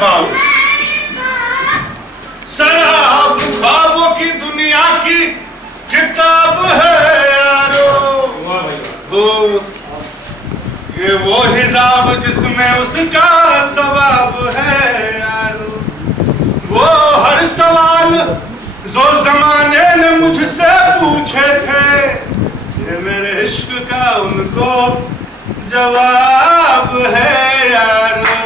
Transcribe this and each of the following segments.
बाबू, शराब ख्वाबों की दुनिया की किताब है यारो। ये वो हिसाब जिसमें उसका सवाब है यारो। वो हर सवाल जो जमाने ने मुझसे पूछे थे, ये मेरे इश्क का उनको जवाब है यारो।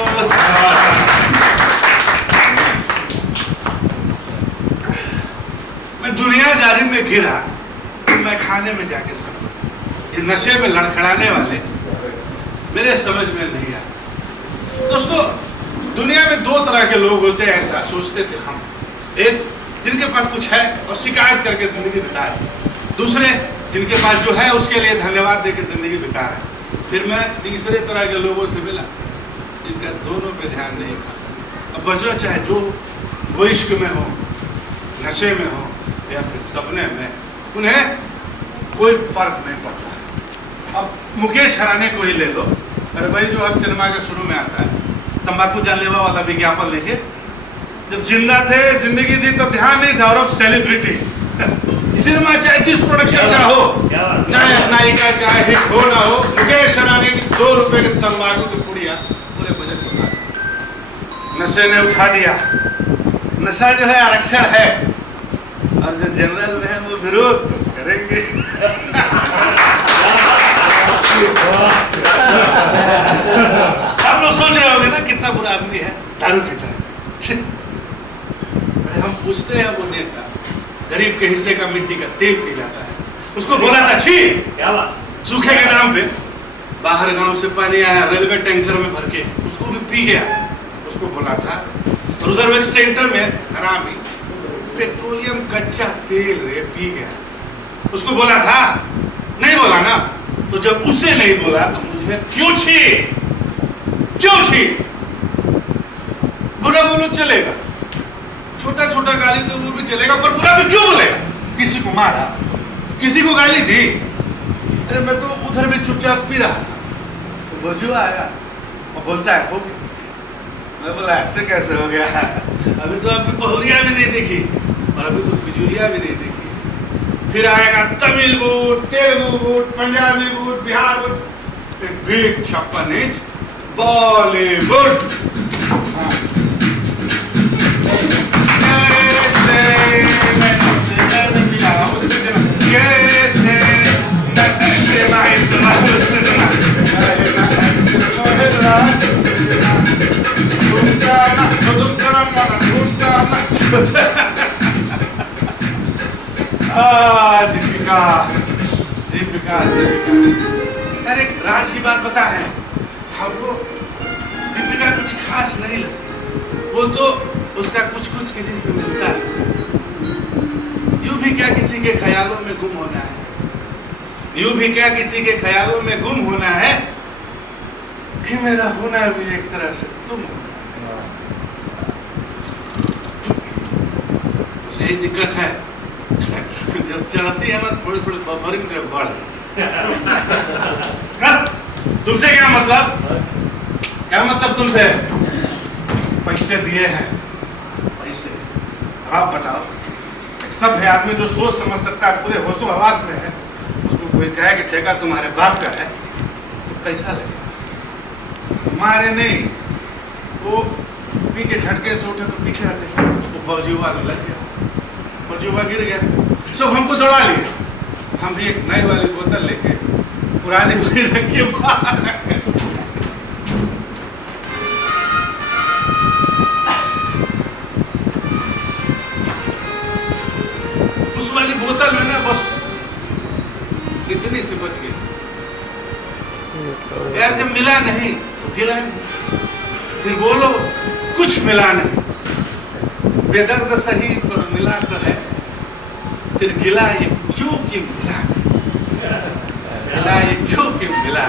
मैं दुनियादारी में गिरा तो मैं खाने में जाके समझ, ये नशे में लड़खड़ाने वाले मेरे समझ में नहीं आया। दोस्तों, दुनिया में दो तरह के लोग होते हैं, ऐसा सोचते थे हम। एक जिनके पास कुछ है और शिकायत करके जिंदगी बिता है, दूसरे जिनके पास जो है उसके लिए धन्यवाद देकर जिंदगी बिता रहे। फिर मैं तीसरे तरह के लोगों से मिला जिनका दोनों पे ध्यान नहीं था। अब वजह चाहे जो, वो इश्क में हो, नशे में हो या फिर सपने में, उन्हें कोई फर्क नहीं पड़ता। अब मुकेश हराने को ही ले लो। अरे भाई, जो हर सिनेमा के शुरू में आता है तंबाकू जानलेवा वाला विज्ञापन लेके, जब जिंदा थे, जिंदगी थी, तब ध्यान नहीं था, और अब सेलिब्रिटी। सिनेमा चाहे जिस प्रोडक्शन का हो, नायक नायिका चाहे हिट हो ना हो, मुकेश हराने की 2 रुपए की तंबाकू की पुड़िया पूरे बजट को खा। नशे ने उठा दिया। नशा जो है आरक्षण है, और जो जनरल में है वो विरोध करेंगे। आप लोग सोच रहे होंगे ना कितना बुरा आदमी है, दारू पीता है। हम पूछते हैं, वो नेता गरीब के हिस्से का मिट्टी का तेल पी जाता है। उसको बोला था छी, क्या बात, सूखे के नाम पे बाहर गांव से पानी आया रेलवे टैंकर में भर के, उसको भी पी गया। उसको बोला था, और उधर एक सेंटर में हरामी पेट्रोलियम कच्चा तेल रे पी गया। उसको बोला था, नहीं बोला ना, तो जब उसे नहीं बोला तो मुझे क्यों छी? क्यों छी? बुरा बोलो चलेगा, छोटा छोटा गाली तो वो भी चलेगा, पर बुरा भी क्यों बोलेगा? किसी को मारा, किसी को गाली दी? अरे मैं तो उधर भी चुपचाप पी रहा था, तो बजू आया और बोलता है हो गया। मैं बोला ऐसे कैसे हो गया? अभी तो आपकी बहुरिया भी नहीं देखी, और अभी तो बिजुरिया भी नहीं देखी। फिर आएगा Tamil boot, Telugu boot, Punjabi boot, Bihar boot, फिर बीट 56 इंच बॉलीवुड। दीपिका, दीपिका, दीपिका। अरे राज की बात पता है हमको, दीपिका कुछ खास नहीं लगती। वो तो उसका कुछ कुछ किसी से मिलता है। यूं भी क्या किसी के ख्यालों में गुम होना है, यूं भी क्या किसी के ख्यालों में गुम होना है, कि मेरा होना भी एक तरह से तुम हो। यही दिक्कत है, जब चढ़ती है ना थोड़ी थोड़ी बफरिंग पे बढ़। तुमसे क्या मतलब? क्या मतलब तुमसे? पैसे दिए हैं, पैसे। आप बताओ, एक सभ्य आदमी जो सोच समझ सकता है, पूरे होशो हवास में है, उसको कोई कहे कि ठेका तुम्हारे बाप का है, तो कैसा लगेगा? मारे नहीं, वो पी के झटके से उठे तो पीछे हटे, उसको बावजूबा लग गया, बावजूबा गिर गया, सब हमको दौड़ा लिए। हम भी एक नई वाली बोतल लेके पुरानी वाली रख के बाहर। उस वाली बोतल में ना बस इतनी सी बच गई यार, जब मिला नहीं तो गिला नहीं, फिर बोलो कुछ मिला नहीं, बेदर्द सही पर मिला तो है, फिर गिला ये क्यों कि मिला, मिला ये क्यों कि मिला।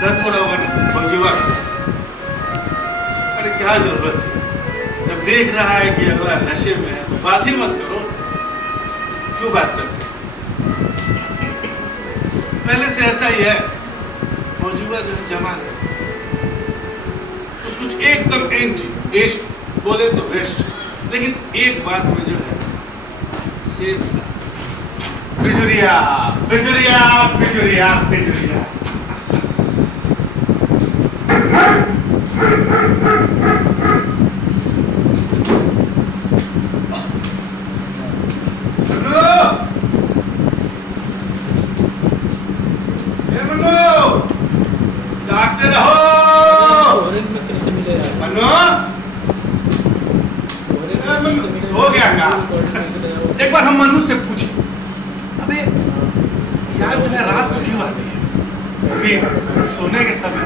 दर्द हो रहा होगा ना बंजीवा, अरे क्या जरूरत है? जब देख रहा है कि अगला नशे में है तो बात ही मत करो, क्यों बात करते? पहले से ऐसा ही है, मौजूदा जो है जमा है, कुछ एकदम एंटी ईस्ट बोले तो वेस्ट, लेकिन एक बात में जो है सेम बिजुरिया बिजुरिया बिजुरिया बिजुरिया। जागते रहो। हो गया क्या? एक बार हम मनु से पूछे, अबे यार तुम्हें रात को क्यों आती है? अभी सोने के समय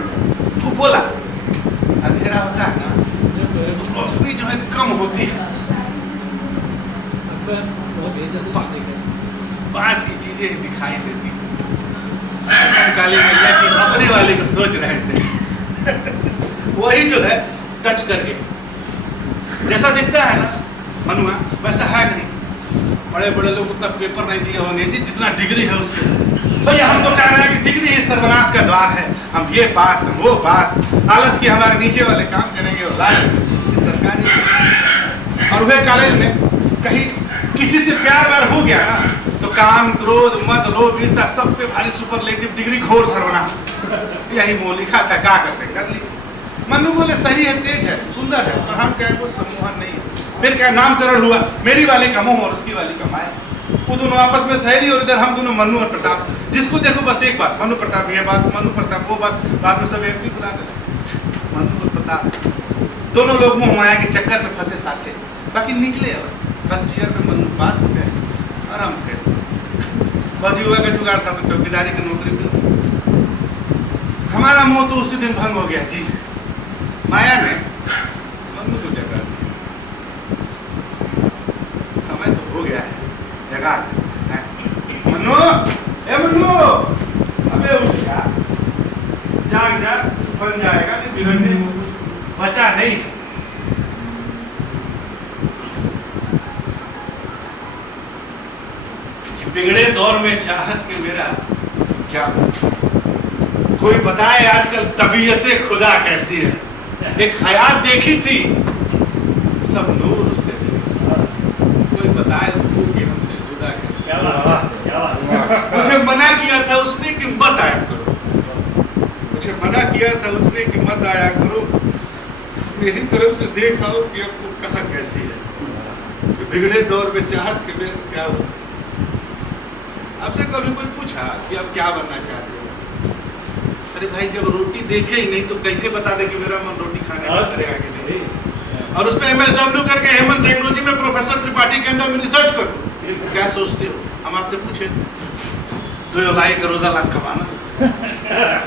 वो बोला अंधेरा होता है ना, रोशनी जो है कम होती है, पास की चीजें ही दिखाई देती है। काली मैया की अपने वाले को सोच रहे थे वही जो है टच करके जैसा दिखता है ना मनुआ, वैसा है नहीं। बड़े बड़े लोग उतना पेपर नहीं दिए होंगे जी जितना डिग्री है उसके। भैया हम तो कह रहे हैं कि डिग्री ही सर्वनाश का द्वार है, हम ये पास हम वो पास, आलस की हमारे नीचे वाले काम करेंगे और सरकारी। और वह कॉलेज में कहीं किसी से प्यार व्यार हो गया ना तो काम क्रोध मद लोभ ईर्ष्या सब पे भारी सुपरलेटिव डिग्री घोर सर्वनाश। यही मोह लिखा था, क्या करते कर ली। मनु बोले सही है, तेज है, सुंदर है, पर हम क्या वो सम्मोहन नहीं है। फिर क्या नामकरण हुआ, मेरी वाली का मोह और उसकी वाली का माया। वो दोनों आपस में सहेली और इधर हम दोनों मनु और प्रताप। जिसको देखो बस एक बात, मनु प्रताप ये बात, मनु प्रताप वो बात, बाद में सब MP बुलाने लगे। मनु और प्रताप दोनों लोग मोह माया के चक्कर में फंसे साथे। बाकी निकले फर्स्ट ईयर में मनु पास हो गए और हम फिर बाजूआ का जुगाड़ था तो चौकीदारी की नौकरी मिल। हमारा मोह तो उसी दिन भंग हो गया जी। माया ने मनु को जगा दिया। समय तो हो गया है, जगा है। मनु, ए मनु, अबे उठ जा, जाग जा, बन जाएगा नहीं बिगड़ने बचा नहीं। बिगड़े दौर में चाहत के मेरा क्या, कोई बताए आजकल तबीयते खुदा कैसी है। एक हयात देखी थी सब नूर उससे, कोई बताए कि हमसे जुदा कैसे। मुझे मना किया था उसने कि मत आया करो, मुझे मना किया था उसने कि मत आया करो। मेरी तरफ से देखा हो कि आपको कहा कैसी है। कि बिगड़े दौर में चाहत के मेरा क्या हो। आपसे कभी कोई पूछा कि आप क्या बनना चाहते हो? अरे भाई जब रोटी देखे ही नहीं तो कैसे बता दे कि मेरा मन रोटी खाने का करेगा कि नहीं। और उस पर MSW करके हेमंत टेक्नोलॉजी में प्रोफेसर त्रिपाठी के अंडर में रिसर्च करो। क्या सोचते हो? हम आपसे पूछे तो ये लाई का रोजा लाख कमाना,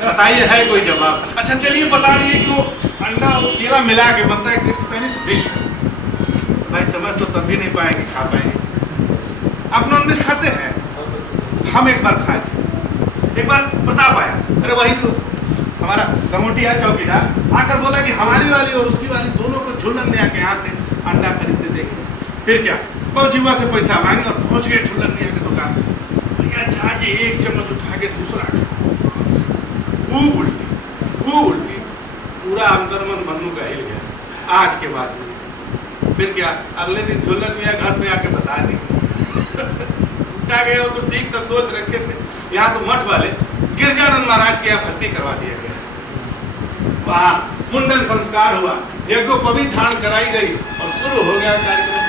बताइए है कोई जवाब? अच्छा चलिए बता दिए कि वो अंडा और केला मिला के बनता है एक स्पेनिश डिश। भाई समझ तो तब भी नहीं पाएंगे, खा पाएंगे। आप नॉनवेज खाते हैं? हम एक बार खाए थे, एक बार प्रताप आया, अरे वही तो हमारा कमोटिया चौकीदार आकर बोला कि हमारी वाली और उसकी वाली दोनों को झुलन में आके यहाँ से अंडा खरीदते देखे। फिर क्या पहुंचीवा से पैसा मांगे और पहुंच गए झुलन में आके दुकान। भैया जाके एक चम्मच उठा के दूसरा वो उल्टी पूरा अंतर्मन मनु का हिल गया आज के बाद में। फिर क्या अगले दिन झुलन में घर पे आके बता दी गए हो तो ठीक तो सोच रखे थे। यहाँ तो मठ वाले गिरजानंद महाराज के यहाँ भर्ती करवा दिया गया। वहाँ मुंडन संस्कार हुआ, यज्ञोपवीत धारण कराई गई और शुरू हो गया कार्यक्रम।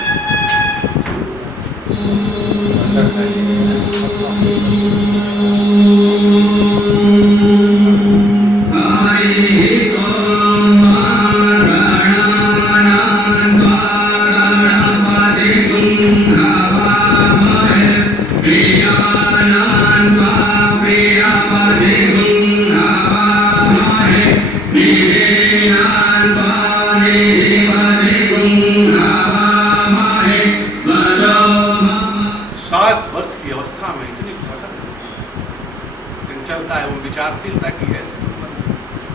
विचारशीलता की ऐसी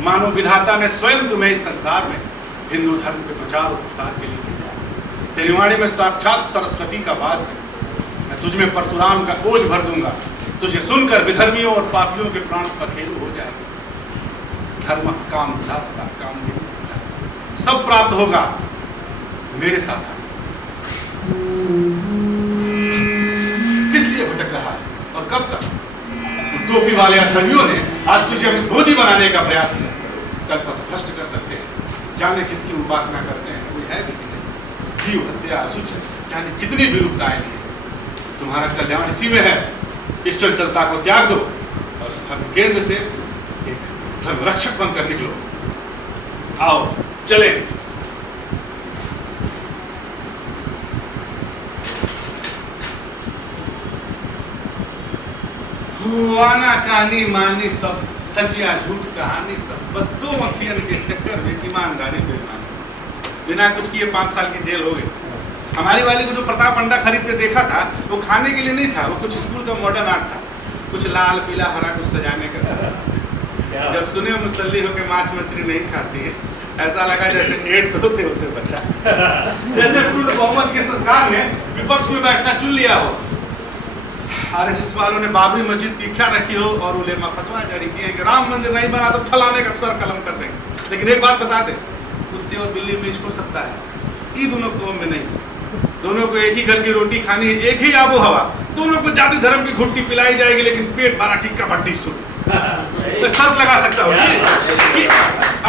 मानो विधाता ने स्वयं तुम्हें इस संसार में हिंदू धर्म के प्रचार और प्रसार के लिए भेजा। तेरी वाणी में साक्षात सरस्वती का वास है। मैं तुझमें परशुराम का बोझ भर दूंगा। तुझे सुनकर विधर्मियों और पापियों के प्राण पखेरु हो जाएंगे। धर्म काम सदा काम सब प्राप्त होगा मेरे साथ। किस लिए भटक रहा है और कब तक? टोपी वाले अधर्मियों ने आज तुझे अमिसभोजी बनाने का प्रयास किया। कल पथ भ्रष्ट कर सकते हैं, जाने किसकी उपासना करते हैं, कोई है भी कि नहीं। जीव हत्या असुच जाने कितनी विलुप्ताएं हैं। तुम्हारा कल्याण इसी में है। इस चंचलता को त्याग दो और उस धर्म केंद्र से एक धर्म रक्षक बनकर निकलो। आओ चले। आना कहानी मानी सब सचिया झूठ कहानी सब, बस 2 अखियन के चक्कर में ईमानदारी बेईमानी। बिना कुछ किए 5 साल की जेल हो गई। हमारी वाली को जो प्रताप अंडा खरीद के देखा था वो खाने के लिए नहीं था, वो कुछ स्कूल का मॉडर्न आर्ट था, कुछ लाल पीला हरा कुछ सजाने का था। जब सुने मुसल्ली होके मांस मछली नहीं खाती है, ऐसा लगा जैसे एड्स होते होते बचा। जैसे मोहम्मद के सरकार ने विपक्ष में बैठना चुन लिया हो। आरएसएस वालों ने बाबरी मस्जिद की इच्छा रखी हो और उलेमा फतवा जारी किए कि राम मंदिर नहीं बना तो फलाने का सर कलम कर देंगे। लेकिन एक बात बता दे, कुत्ते और बिल्ली में इसको सकता है, ये दोनों कौम में नहीं। दोनों को एक ही घर की रोटी खानी है, एक ही आबो हवा, दोनों को जाति धर्म की घुट्टी पिलाई जाएगी, लेकिन पेट भरा की कबड्डी शुरू। मैं शर्त लगा सकता हूँ कि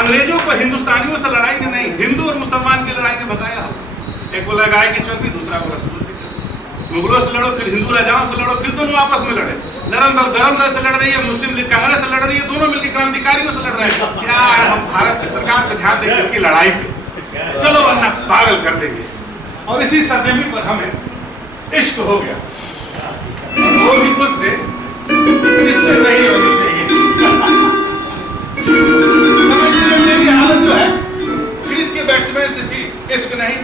अंग्रेजों को हिंदुस्तानियों से लड़ाई ने नहीं, हिंदू और मुसलमान की लड़ाई ने भगाया हो। एक बोला गाय की चौकी, दूसरा बोला रसूल की चौकी। मुगलों से लड़ो, फिर हिंदू राजाओं से लड़ो, फिर दोनों आपस में लड़े। नरम दल गरम दल से लड़ रही है, मुस्लिम लीग कांग्रेस से लड़ रही है, दोनों मिलकर क्रांतिकारियों से लड़ रहे हैं। यार हम भारत की सरकार पे ध्यान देंगे उनकी लड़ाई पे, चलो वरना पागल कर देंगे। और इसी सरजमी पर हमें इश्क हो गया, वो भी गुस्से जिससे नहीं होनी चाहिए। समझ लीजिए मेरी हालत जो है क्रिच के बैट्समैन से थी, इश्क नहीं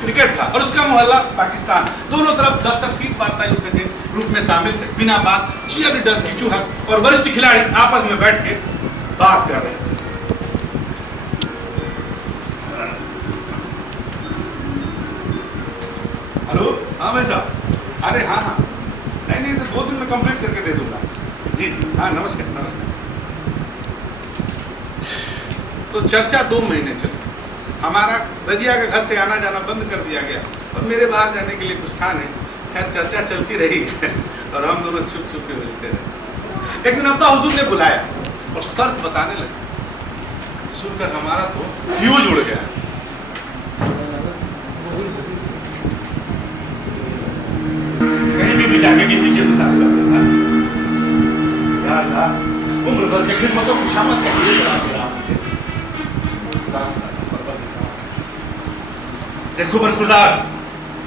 क्रिकेट था, और उसका मोहल्ला पाकिस्तान। दोनों तरफ दर्शक सीट वार्ता युद्ध के रूप में शामिल थे। बिना बात चीयर लीडर्स की चूहक और वरिष्ठ खिलाड़ी आपस में बैठ के बात कर रहे थे। हेलो, हाँ भाई साहब, अरे हाँ हाँ, नहीं तो 2 दिन में कंप्लीट करके दे दूंगा। जी जी हाँ, नमस्कार नमस्कार। तो चर्चा 2 महीने चली। हमारा रजिया के घर से आना जाना बंद कर दिया गया और मेरे बाहर जाने के लिए कुछ था नहीं। खैर चर्चा चलती रही और हम दोनों छुप छुप के मिलते रहे। एक दिन अब्बा हुजूर ने बुलाया और शर्त बताने लगे। सुनकर हमारा तो फ्यूज उड़ गया। कहीं भी जाके किसी के साथ करता था, या अल्लाह उम्र भर के खिदमतों की शामत का लिए चला के रास्ता। देखो बरखुरदार,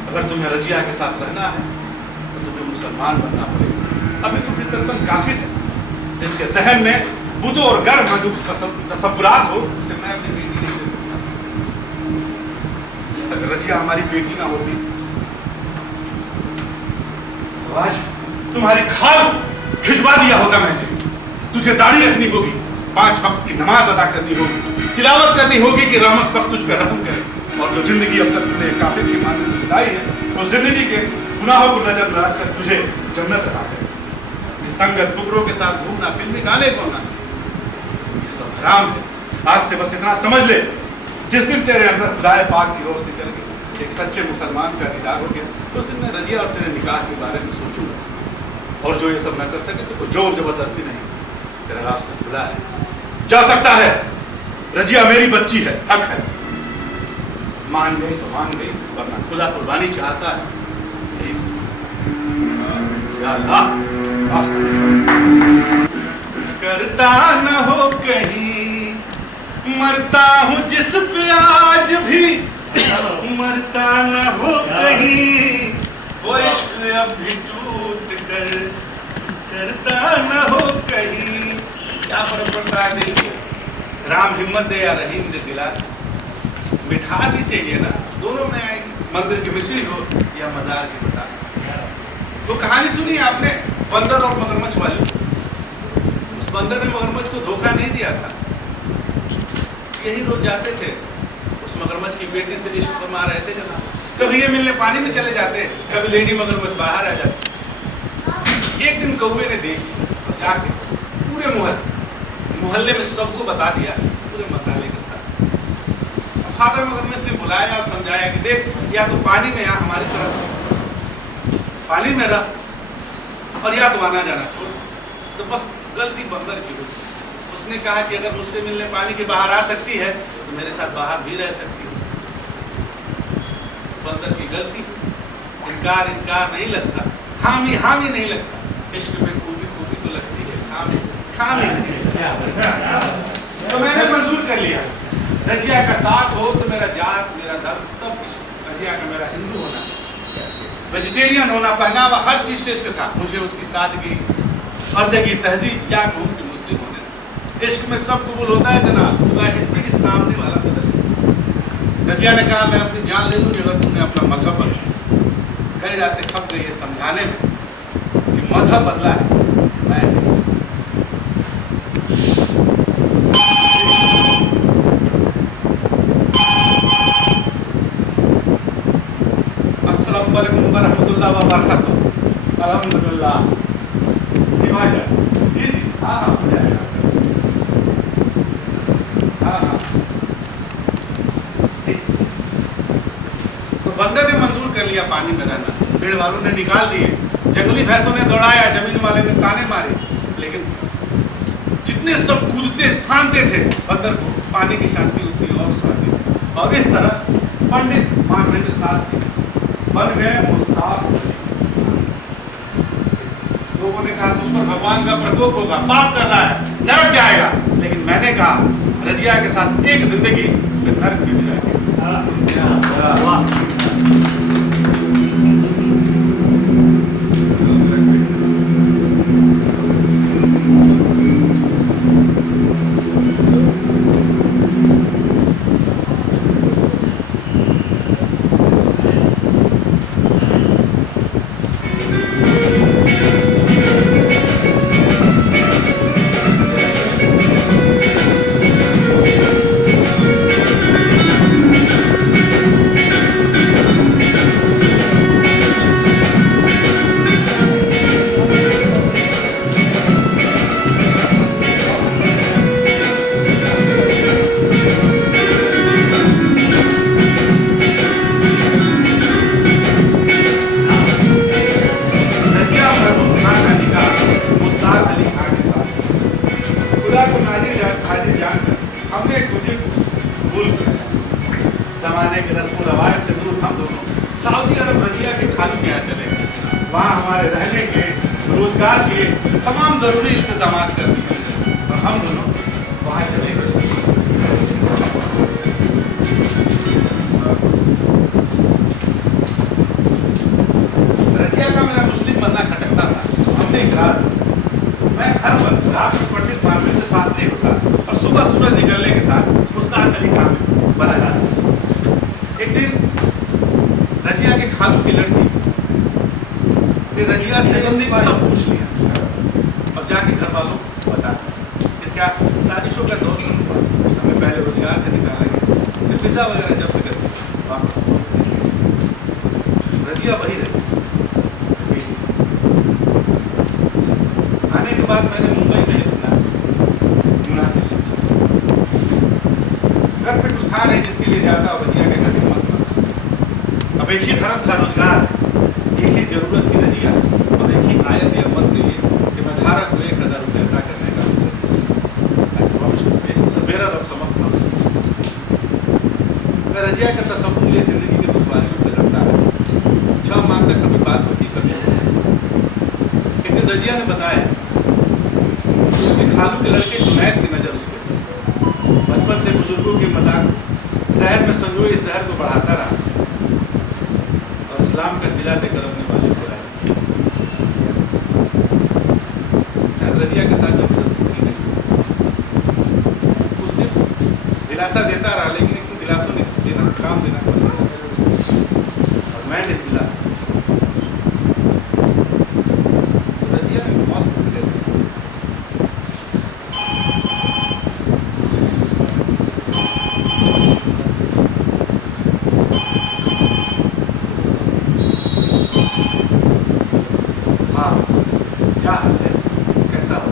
अगर तुम्हें रजिया के साथ रहना है तो तुम्हें मुसलमान बनना पड़ेगा। अभी तो फितरतन काफिर है, जिसके जहन में बुतों और गर्व जो तसव्वुरात हो, उसे मैं अपनी बेटी नहीं दे सकता। अगर रजिया हमारी बेटी ना होती तो आज तुम्हारी खाल खिंचवा दिया होता मैंने। तुझे दाढ़ी रखनी होगी, 5 वक्त की नमाज अदा करनी होगी, तिलावत करनी होगी कि रहमत पक तुझ पर रहम करे। और जो जिंदगी अब तक तुझे काफिर की मानने में बिताई है, उस जिंदगी के गुनाहों को नजरअंदाज कर तुझे जन्नत अता करे। ये संगत फुकरों के साथ घूमना, फिल्मी गाने गाना, ये सब हराम है। आज से बस इतना समझ ले, जिस दिन तेरे अंदर खुदाए पाक की रोशनी निकल गई, एक सच्चे मुसलमान का दीदार हो गया, उस दिन मैं रजिया और तेरे निकाह के बारे में सोचूंगा। और जो ये सब न कर सके तो कोई जोर जबरदस्ती नहीं, तेरा रास्ता खुला है, जा सकता है। रजिया मेरी बच्ची है, हक है। मान गई तो मान गई, वरना खुदा कुर्बानी चाहता है। या अल्लाह, करता न हो कहीं, मरता हूँ जिस पे आज भी, मरता न हो कहीं, वो इश्क अब भी टूट कर, करता न हो कहीं। क्या फर्क पड़ता है दिल को, राम हिम्मत दे या रहीम दे दिलासा। मिठास ही चाहिए ना, दोनों में आएगी, मंदिर की मिश्री हो या मजार की मिठास। वो कहानी सुनी आपने बंदर और मगरमच्छ वाली? उस बंदर ने मगरमच्छ को धोखा नहीं दिया था। यही रोज जाते थे, उस मगरमच्छ की बेटी से इश्क फरमा रहे थे जनाब। कभी ये मिलने पानी में चले जाते, कभी लेडी मगरमच्छ बाहर आ जाती। एक दिन कौवे ने देख और जाके पूरे मोहल्ले में सबको बता दिया पूरे मसाले के साथ। फादर मगरमच्छ ने बुलाया और समझाया कि देख, या तो पानी में या हमारी तरफ पानी में रह और या तो आना जाना छोड़। तो बस गलती बंदर की हुई। उसने कहा कि अगर मुझसे मिलने पानी के बाहर आ सकती है तो मेरे साथ बाहर भी रह सकती है। बंदर की गलती, इनकार नहीं लगता, हामी नहीं लगता। इश्क में खूबी तो लगती है, खामी नहीं। तो मैंने मंजूर कर लिया, रजिया का साथ हो तो मेरा जात, मेरा धर्म सब कुछ, रजिया का मेरा हिंदू होना, वेजिटेरियन होना, पहनावा, हर चीज से इश्क था। मुझे उसकी सादगी, पर्दे की तहजीब, या कहूँ कि मुस्लिम होने से। इश्क में सब कबूल होता है जनाब, सिवाय इसके कि सामने वाला बदल। रजिया ने कहा मैं अपनी जान ले लूँगी अगर तुमने अपना मजहब बदला। कई रातें खप गई है समझाने में कि मजहब बदला है, मैं नहीं। अस्सलाम वालेकुम व रहमतुल्लाह व बरकातहू। अल्हम्दुलिल्लाह। जी भाईजान, जी हाँ हो जाएगा। हाँ ठीक। तो बंदर ने मंजूर कर लिया पानी में रहना। पेड़ वालों ने निकाल दिए, जंगली भैंसों ने दौड़ाया, जमीन वाले ने ताने मारे, लेकिन जितने सब कूदते फांदते थे बंदर को पानी की शांति होती और उठाती। और इस तरह पंडित मानवेंद्र शास्त्री बन गए मुस्ताफ। लोगों ने कहा तुझ पर भगवान का प्रकोप होगा, पाप कर रहा है, नरक जाएगा। लेकिन मैंने कहा रजिया के साथ एक जिंदगी फिर नरक में भी जाएगी। जमाने के रस्म रवायत से दूर हम दोनों सऊदी अरब रजिया के खालू के यहाँ चले गए। वहाँ हमारे रहने के, रोजगार के तमाम जरूरी इंतजाम कर दिए और हम दोनों वहाँ चले गए। रजिया का मेरा मुस्लिम बनना खटकता था। हमने इकरार, मैं हर वक्त रात को पंडित मानवेंद्र शास्त्री होता और सुबह सूरज निकलने के साथ मुस्ताक अली खान बना जाता। एक दिन रजिया के खालू की लड़की ने रजिया से सब पूछ लिया और जाके घर वालों को बता कि क्या साजिशों का दौर शुरू हुआ। हमें पहले रोजगार से निकाला गया, फिर वीजा वगैरह जब्त करके वापस रजिया वही रही। आने के बाद मैंने मुंबई में इतना मुनासिब समझा। घर पे कुछ था नहीं जिसके लिए जाता और रजिया के घर हिम्मत न। अब एक ही धर्म था, रोजगार, एक ही जरूरत थी रजिया और एक ही आयत या मंत्र ये कि मैं धारक को 1000 रुपये अदा करने का मेरा रब समझ था। मैं रजिया का तसव्वुर लिए जिंदगी की दुश्वारियों से लड़ता रहा। 6 माह तक कभी बात होती कभी। एक दिन रजिया ने बताया कि उसके खालू के लड़के जुनैद की नजर उस पर थी। बचपन से बुजुर्गों के मजाक शहर में संजोए शहर को बढ़ाता रहा और इस्लाम का सिला देकर अपने वालिद को राजी किया। रजिया के साथ जब दोस्ती नहीं उस दिन दिलासा देता रहा, लेकिन एक दिलासों ने देना काम देना और मैंने दिला रजिया ने बहुत हाँ क्या हाल है, कैसा हो?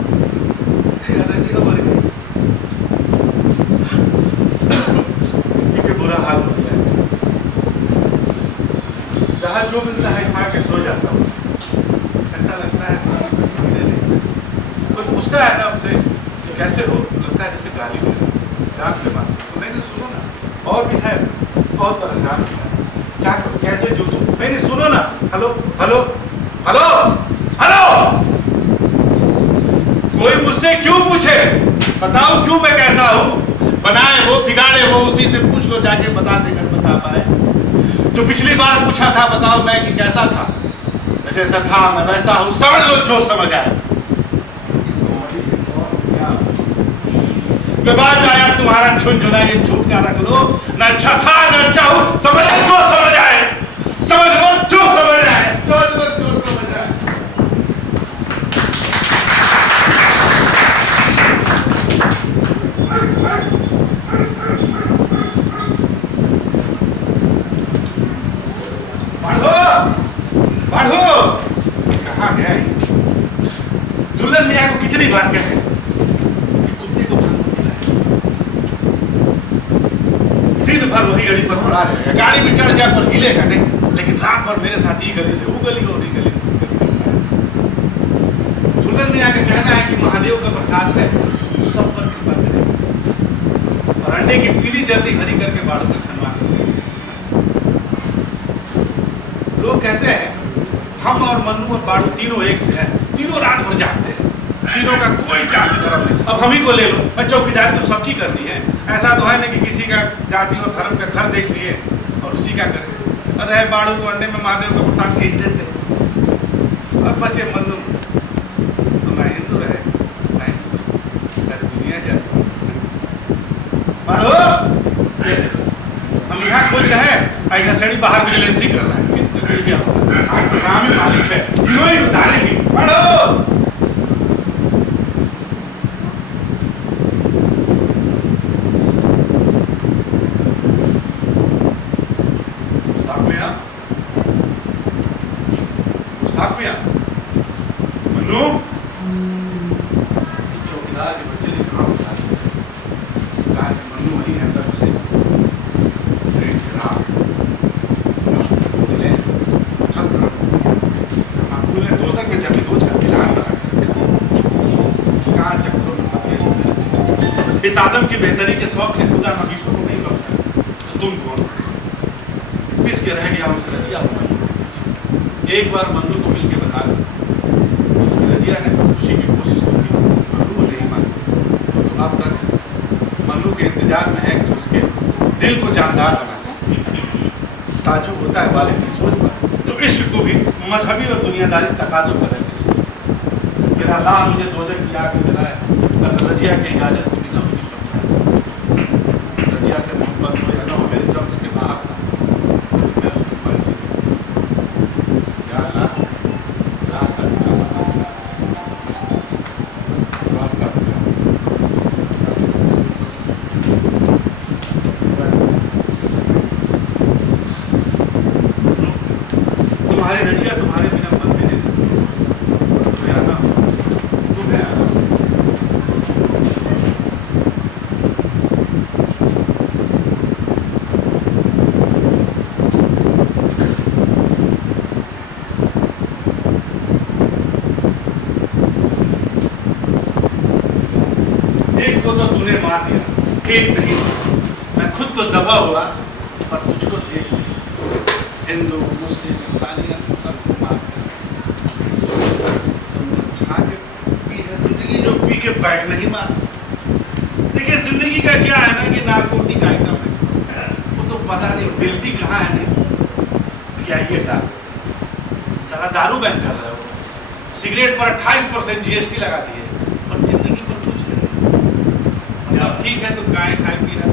रजिया मर गई। जो मिलता है खा के सो जाता हूँ। ऐसा लगता है कोई पूछता है ना हमसे कि कैसे हो, लगता है जैसे गाली हो जान से बात। तो मैंने सुनो ना, और भी है बहुत परेशान है, क्या करो कैसे जूझो। मैंने सुनो ना, हेलो हेलो हेलो हेलो, कोई मुझसे क्यों पूछे, बताओ क्यों मैं कैसा हूँ। बनाए वो बिगाड़े वो, उसी से पूछ लो जाके, बता देगा बता पाए। जो पिछली बार पूछा था बताओ मैं कि कैसा था, जैसा था मैं वैसा हूं, समझ लो जो समझ आए। मैं बाज आया तुम्हारा झुनझुना, ये झूठ का रख लो, न अच्छा था न अच्छा हूं, समझ लो जो समझ आए, समझ लो जो समझ आए, समझ लो जो समझ आए। कहाँ गया दुल्हन मियाँ को कितनी बार कहे कुत्ते को खाना मिला है, दिन भर वही गली पर पड़ा रहेगा, गाड़ी में चढ़ जाए पर हिलेगा नहीं, लेकिन रात भर मेरे साथ ही गली से वो गली और ही गली से। दुल्हन मियाँ का कहना है कि महादेव का प्रसाद है, सब पर कृपा करे, और अंडे की पीली जल्दी हरी करके बाड़ों में छनवा। लोग कहते हैं हम और मन्नू और बाड़ू तीनों एक से हैं, तीनों रात भर जागते हैं, तीनों का कोई जाति धर्म नहीं। अब हम ही को ले लो, चौकीदारी तो सबकी करनी है, ऐसा तो है ना कि किसी का जाति और धर्म का घर देख लिए और उसी का करें। अरे बाड़ू तो अंडे में महादेव का प्रसाद खींच देते, अब बचे मन्नू तो मैं हिंदू रहे मैं मुसलमान, दुनिया जाए। बाड़ू हम यहाँ खोज रहे हैं, नशेड़ी बाहर विजिलेंसी करना है, काम में मालिक है, ही उतारेंगे। पढ़ो मनु, चौकीदार के बच्चे ने कहा मनु वही है, इस आदम की बेहतरी के शौक से खुदा हबीसों को नहीं बख्शा, तो तुम कौन पिस के रह गया उस रजिया को। एक बार मन्नू को मिलके बता दो, उस रजिया ने खुशी की कोशिश तो की, रूह नहीं मानी, तो अब तक मन्नू के इंतजार में है कि उसके दिल को जानदार बना दे। ताजुब होता है वालिद की सोच पर, तो इश्क को भी मजहबी और दुनियादारी तकाजुब कर रहे थे। अल्लाह मुझे दोजख की आग में जलाए, रजिया की इजाजत को बिना उसकी पहुंचाए। रजिया से मोहब्बत हो या ना हो, मेरे जब्त से बाहर था, मैं उसको मर्जी रास्ता तुम्हारे रजिया तुम्हारे बिना मत भी नहीं सकते, तुम्हें आना तुम्हें आना। एक को तो तूने मार दिया, एक नहीं, मैं खुद तो ज़बा हुआ पर तुझको देख लिया। हिंदू मुस्लिम इंसानियत सबको मार खा के पी है जिंदगी, जो पी के बैग नहीं मार। देखिए जिंदगी का क्या है ना कि नारकोटिक आइटम है, वो तो पता नहीं मिलती कहाँ है, नहीं पियाइए डाल सारा दारू बैन कर रहे हो, सिगरेट पर 28% GST लगा दिए और जिंदगी पर कुछ नहीं। सब ठीक है तो गाय खाए पी रहा,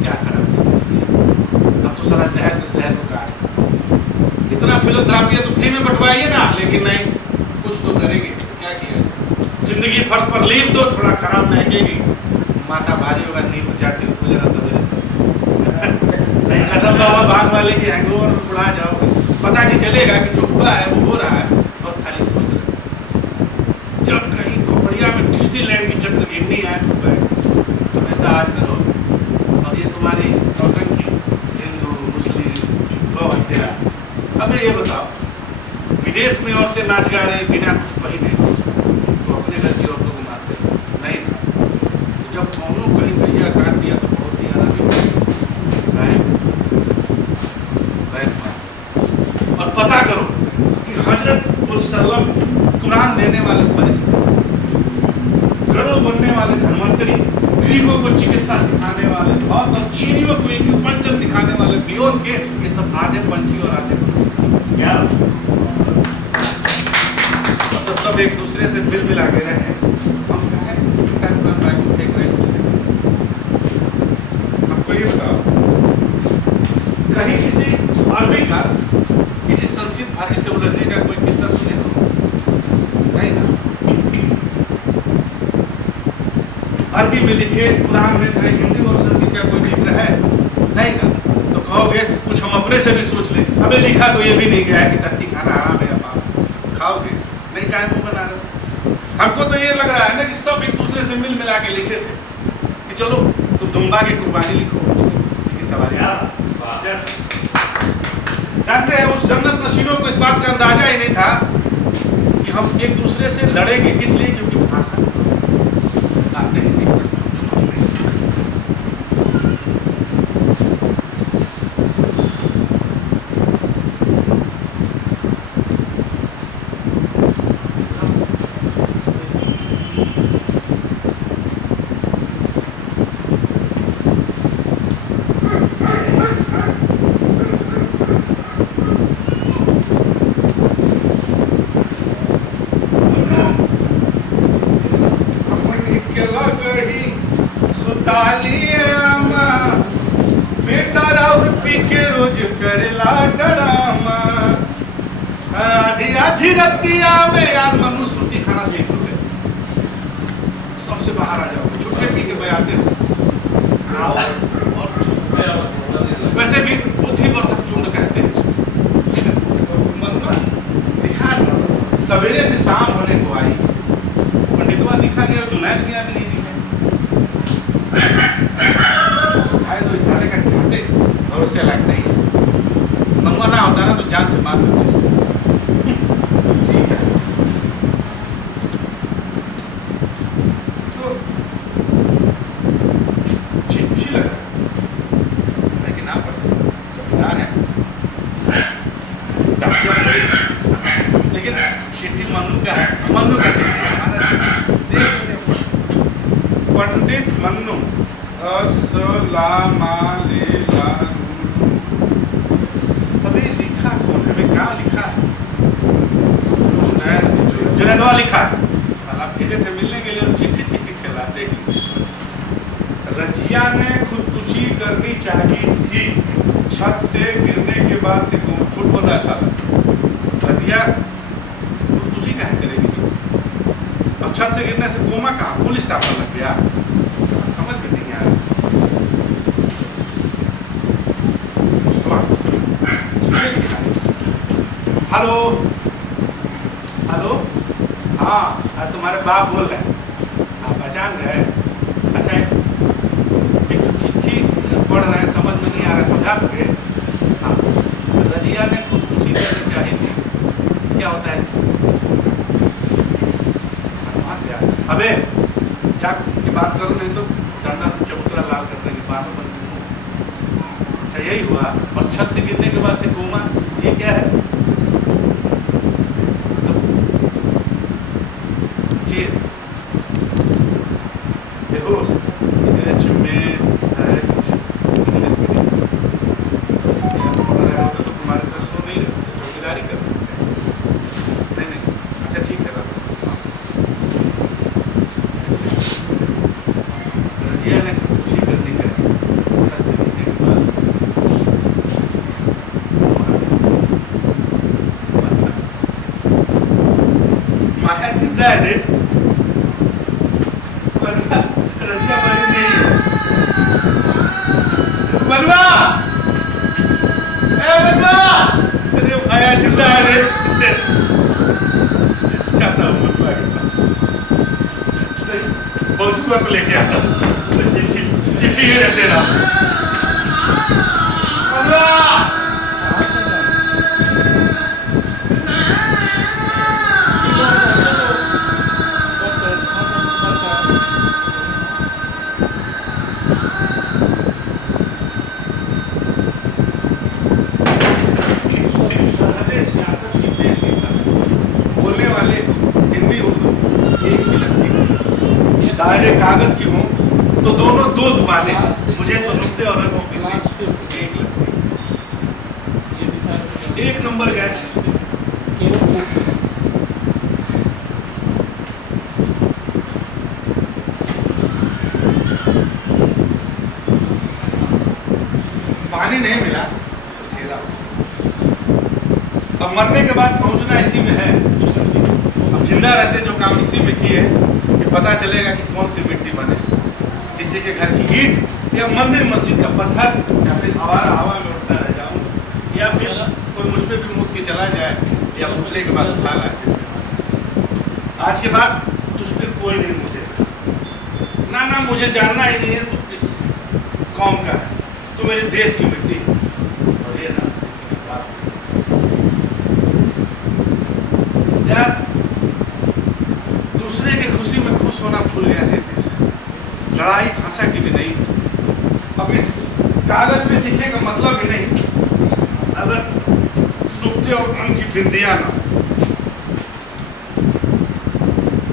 क्या खराब, अब तो सारा जहर तो जहर को काट, इतना फिलोथेरेपी है तो फ्री में बंटवाइए ना, लेकिन नहीं कुछ तो करेंगे। क्या किया, जिंदगी फर्श पर लीव दो, थोड़ा खराब महकेगी, माथा भारी होगा, नींद चाटी सो जाना सवेरे से। नहीं कसम बाबा भांग वाले की हैंगओवर में उड़ा जाओगे, पता नहीं चलेगा कि जो हुआ है वो हो रहा है, बस खाली सोच रहे। जब कहीं खोपड़िया में डिज्नीलैंड की चक्कर गिननी है तो ऐसा आज करो, और ये तुम्हारी नौटंकी हिंदू मुस्लिम गौ हत्या विदेश में औरतें नाच गा रही बिना कुछ पहने, तो अपने घर की औरतों को मारते नहीं। जब दोनों कहीं भैया काट दिया तो पड़ोसी आना और पता करो कि हजरत सल्लम कुरान देने वाले फरिश्ते, गरुड़ बनने वाले धन्वंतरी, ग्रीकों को चिकित्सा सिखाने वाले और चीनियों को एक्यूपंक्चर सिखाने वाले बियोन के, ये सब आधे पंछी और आधे क्या, तो सब एक दूसरे से मिल मिला के रहे हैं। देख रहे आपको ये बताओ, कहीं किसी अरबी का किसी संस्कृत भाषी से उलझने का कोई किस्सा सुने हो? नहीं ना। अरबी में लिखे कुरान में कहीं हिंदी और संस्कृत का कोई जिक्र है? नहीं ना। तो कहोगे कुछ हम अपने से भी सोच ले, अबे लिखा तो ये भी नहीं गया है कि टट्टी खाना आराम है या पाप खाओगे नहीं, काय मुंह बना रहे हो? हमको तो ये लग रहा है ना कि सब एक दूसरे से मिल मिला के लिखे थे कि चलो तुम दुम्बा की कुर्बानी लिखो, सवारी जानते हैं उस जन्नत नशीनों को इस बात का अंदाजा ही नहीं था कि हम एक दूसरे से लड़ेंगे, किस लिए? क्योंकि भाषा आते हैं। सबसे बाहर आ जाओगे, छुट्टे पी के बजाते हो। वैसे भी बुद्धिवर्धक चूर्ण कहते हैं दिखा सवेरे से शाम होने को आई, पंडितवा दिखा गया, जुनैद मियां भी नहीं दिखे, शायद तो इस साले का चाहते और उसे अलग नहीं, मनुआ ना होता ना तो जान से मार देते। पंडित मन्नू अभी लिखा कौन है? क्या लिखा है? जुनैदवा लिखा है। आप भेजे थे मिलने के लिए और चिट्ठी चिट्ठी खेला। देख रजिया ने खुदकुशी करनी चाहिए थी, छत से गिरने के बाद से झूठ बोल रहा है साला। रजिया खुदकुशी कहाँ करेगी? और छत से गिरने से कोमा कहाँ? पुलिस स्टाफ पर लग गया, समझ में नहीं आ रहा। हेलो हेलो, हाँ तुम्हारे बाप बोल रहे हैं, आप पहचान गए? अच्छा एक चिट्ठी पढ़ रहे हैं, समझ में नहीं आ रहा, समझा दोगे? हाँ, रजिया ने खुदकुशी करनी चाहिए थी। क्या होता है? अबे जाक की बात करो, नहीं तो डंडा से चबूतरा लाल कर देंगे, बात बंद। अच्छा यही हुआ। और छत से गिरने के बाद से कोमा, ये क्या है? बेहोश में है कुछ इंग्लिश में तो तुम्हारे पास सो नहीं रहे, चौकीदारी कर रहे नहीं। अच्छा ठीक है, रजिया ने खुशी करनी चाहिए छत से नीचे के पास। माया जिंदा है रे, रजिया मरी नहीं है। बनवा, ए बनवा, अरे माया जिंदा है रे। चाहता हूँ बहुत को लेके आता, चिट्ठी ये रहते रहा। बनवा दायरे कागज की हों तो दोनों दो जुबानें, मुझे तो नुक्ते और रंग की बिंदी एक लगती। एक नंबर गए थे। पानी नहीं मिला तेरा, अब मरने के बाद पहुंचना इसी में है। अब जिंदा रहते जो काम इसी में किए कि पता चलेगा कि कौन सी मिट्टी बने, किसी के घर की ईंट या मंदिर मस्जिद का पत्थर, या फिर आवारा हवा में उड़ता रह जाऊं, या फिर कोई मुझ पे भी मुद के चला जाए या पूछने के बाद उठा लाए। आज के बाद तुझ पे कोई नहीं मुझे ना ना मुझे जानना ही नहीं है तू किस कौम का है, तू मेरे देश की मिट्टी और ये ना किसी के पास। यार दूसरे की खुशी में खुश होना भूल गया है देश, लड़ाई भाषा की भी नहीं। अब इस कागज में लिखने का मतलब ही नहीं अगर नुक्ते और अंक की बिंदियां ना।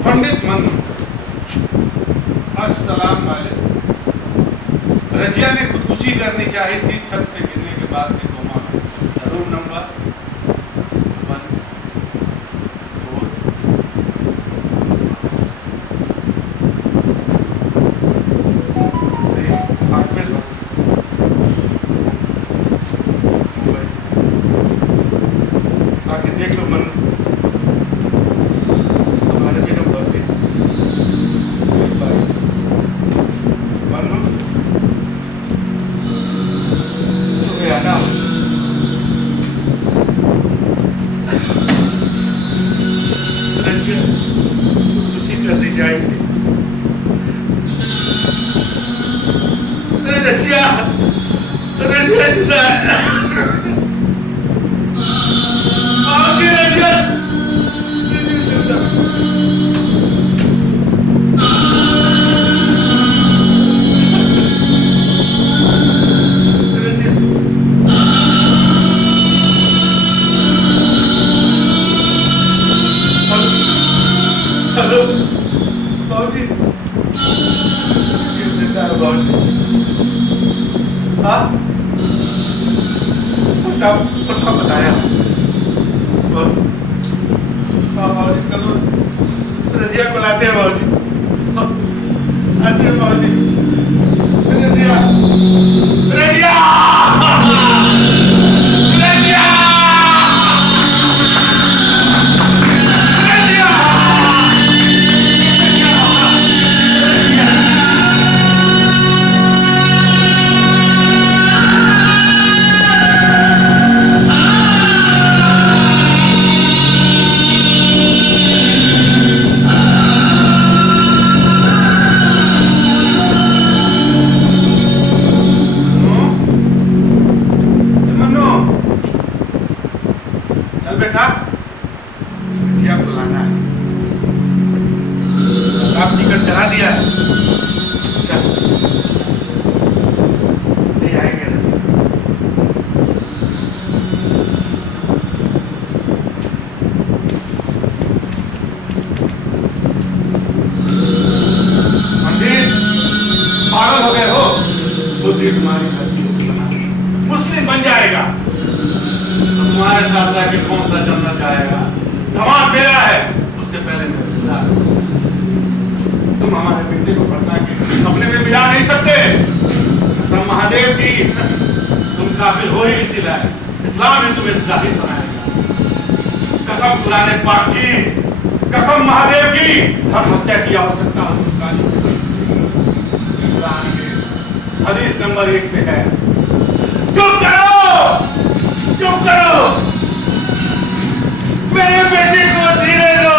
पंडित मन्नू अस्सलाम वालेकुम। रजिया ने खुदकुशी करनी चाहिए थी छत से गिरने के बाद से कोमा में। रूम नंबर 1 4 आके देख लो मन्नू, तुम्हारे भी नंबर पे मन्नू तुम्हें आना खुशी करनी चाहिए। रजिया रजिया जिंदा है। प्रथम बताया रजिया को लाते हैं बाबूजी। अच्छे बाबूजी रजिया रजिया रजिया टिकट करा दिया है। चल नहीं आएंगे पंडित, पागल हो गए हो? बुद्धि तुम्हारी मुस्लिम बन जाएगा तो तुम्हारे साथ रह के कौन सा जन्नत जाएगा? धमाल मेरा है, उससे पहले मेरा। तुम हमारे बेटे को पढ़ना के अपने में मिला नहीं सकते। कसम महादेव की, तुम काफिर हो ही इसीलिए इस्लाम ही तुम्हें जाहिर बनाएगा। कसम कुरान पाक की, कसम महादेव की, हर हत्या की आवश्यकता हो सकता है। कुरान के हदीस नंबर 1 पे है। चुप करो, चुप करो, मेरे बेटे को धीरे दो।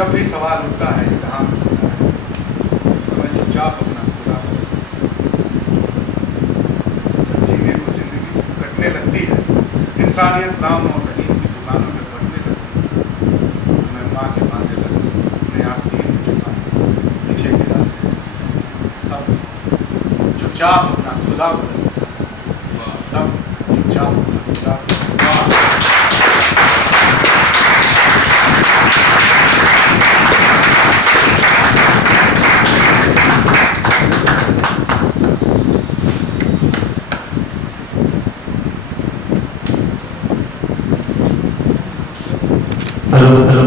जब भी सवाल उठता है जहाँ तो मैं चुपचाप अपना खुदा जब जीने को जिंदगी से कटने लगती है, इंसानियत राम और रहीम की दुकानों में बढ़ने लगती है, तो मैं माँ के बांधे लगती अपने आस्तीन में छुपा पीछे के रास्ते से, तब चुपचाप अपना खुदा बदल, तब चुपचाप अपना खुदा हेलो हेलो